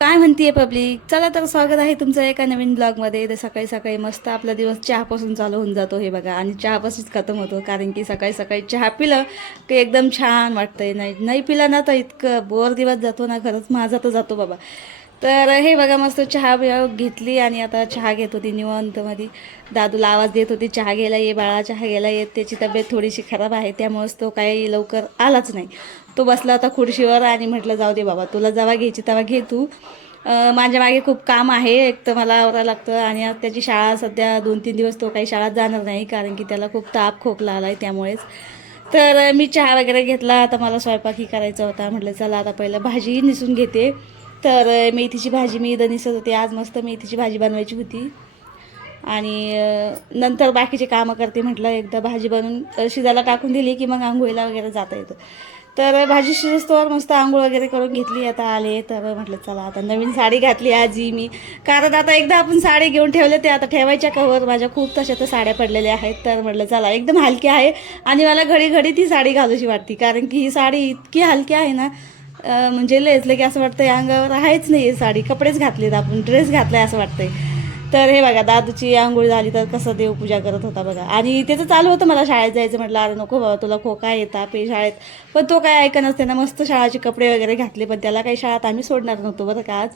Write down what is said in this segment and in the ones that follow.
काय म्हणतीये पब्लिक. चला तर स्वागत आहे तुमचं एका नवीन ब्लॉगमध्ये. तर सकाळी सकाळी मस्त आपला दिवस चहापासून चालू होऊन जातो हे बघा, आणि चहापासूनच खतम होतो. कारण की सकाळी सकाळी चहा पिलं की एकदम छान वाटतंय. नाही नाही पिला ना तर इतकं बोर दिवस जातो ना, खरंच माझा तर जातो बाबा. तर हे बघा मस्त चहा बिहा घेतली आणि आता चहा घेत होती निवांतमध्ये. दादूला आवाज देत होती चहा घ्यायला ये बाळा, चहा घ्यायला येत. त्याची तब्येत थोडीशी खराब आहे त्यामुळेच तो काही लवकर आलाच नाही. तो बसला होता खुर्शीवर आणि म्हटलं जाऊ दे बाबा, तुला जेव्हा घ्यायची तेव्हा घे तू. माझ्या मागे खूप काम आहे, एक तर मला आवरायला लागतं. आणि आज त्याची शाळा सध्या 2-3 दिवस तो काही शाळेत जाणार नाही, कारण की त्याला खूप ताप खोकला आला आहे त्यामुळेच. तर मी चहा वगैरे घेतला. आता मला स्वयंपाकही करायचा होता. म्हटलं चला आता पहिलं भाजी निसून घेते. तर मेथीची भाजी मी इथं निसत होते. आज मस्त मेथीची भाजी बनवायची होती आणि नंतर बाकीचे कामं करते. म्हटलं एकदा भाजी बनवून शिजायला टाकून दिली की मग आंघोळीला वगैरे जाता येतं. तर भाजी शिजस्तोवर मस्त आंघोळ वगैरे करून घेतली. आता आले तर म्हटलं चला आता नवीन साडी घातली आज ही मी. कारण आता एकदा आपण साडी घेऊन ठेवले ते आता ठेवायच्या कवर माझ्या खूप तशा तर साड्या पडलेल्या आहेत. तर म्हटलं चला एकदम हलकी आहे आणि मला घडी घडी ती साडी घालूशी वाटते. कारण की ही साडी इतकी हलकी आहे ना, म्हणजे लेसलं की असं वाटतंय अंगावर आहेच नाही साडी, कपडेच घातलेत आपण, ड्रेस घातलाय असं वाटतंय. तर हे बघा दादूची आंघोळ झाली तर कसं देवपूजा करत होता बघा. आणि त्याचं चालू होतं मला शाळेत जायचं. म्हटलं अरे नको बाबा, तुला खोका येतात पे शाळेत. पण तो काय ऐकनच. त्यानं मस्त शाळेचे कपडे वगैरे घातले, पण त्याला काही शाळेत आम्ही सोडणार नव्हतो बरं का आज.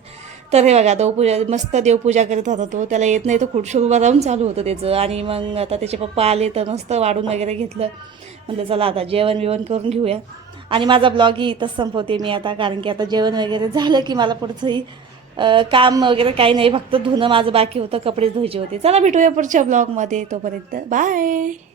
तर हे बघा देवपूजा मस्त देवपूजा करत होता तो. त्याला येत नाही तो खुर्शीवर उभं राहून चालू होतं त्याचं. आणि मग आता त्याचे पप्पा आले तर मस्त वाढून वगैरे घेतलं. म्हटलं चला आता जेवण बिवण करून घेऊया. आणि माझा ब्लॉगही इथंच संपवते मी आता, कारण की आता जेवण वगैरे झालं की मला पुढचंही काम वगैरे काही नाही, फक्त धुणं माझं बाकी होतं, कपडे धुवायचे होते. चला भेटूया पुढच्या ब्लॉगमध्ये, तोपर्यंत बाय.